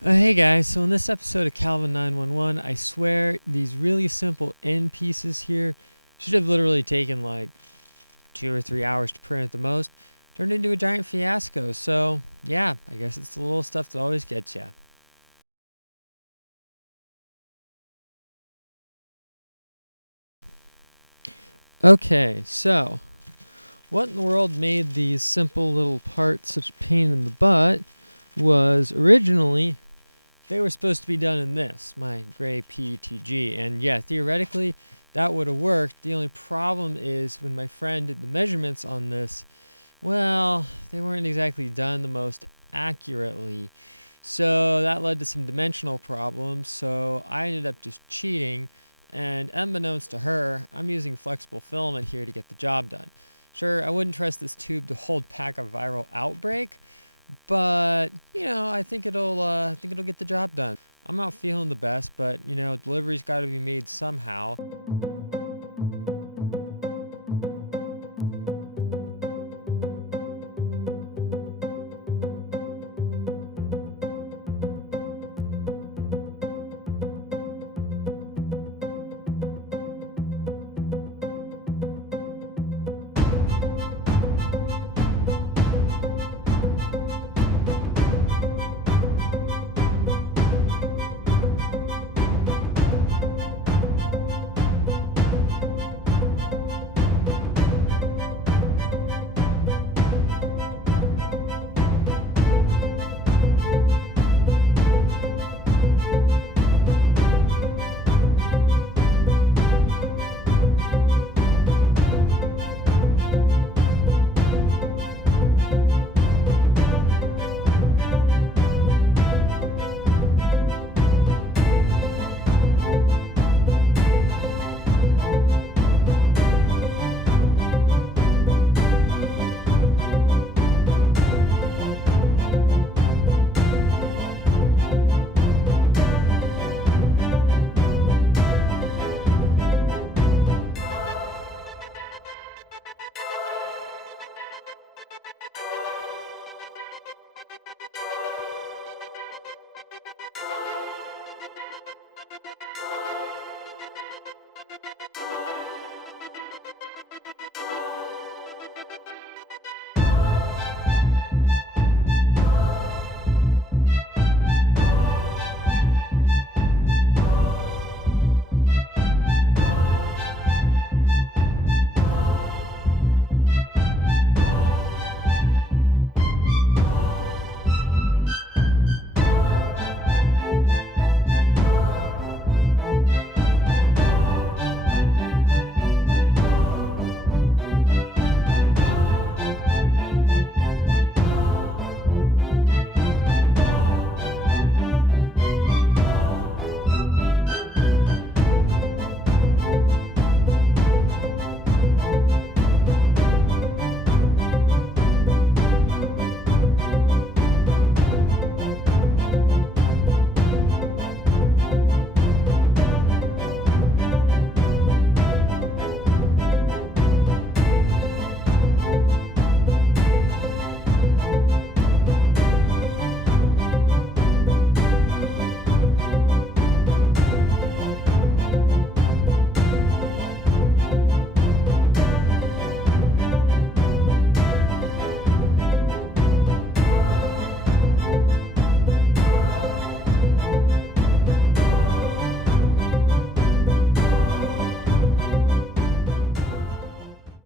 Hey guys, so in this episode of Calvin 911, I swear these really simple end pieces here should have literally taken like 2 or 3 hours to print at the most, turned into a giant fiasco. So, yeah, I guess it's the little stuff that always gets you. Okay, so what in the world made these simple little parts such a pain in the butt was originally they were supposed to be done in this, my gray PETG. And yeah, theoretically, that would have worked. The only problem is when my friend did the measurements on this, well, they weren't exactly done the most accurately. So that led to some dimensional problems. So I ended up just cheating. And unbeknownst to her, I'm using flexible filament here to get the job done. Sure, I wouldn't trust this tube to hold back a viral outbreak, but I think it'll get the job done. I'm not feeling the best, but delivery's got to be made somehow.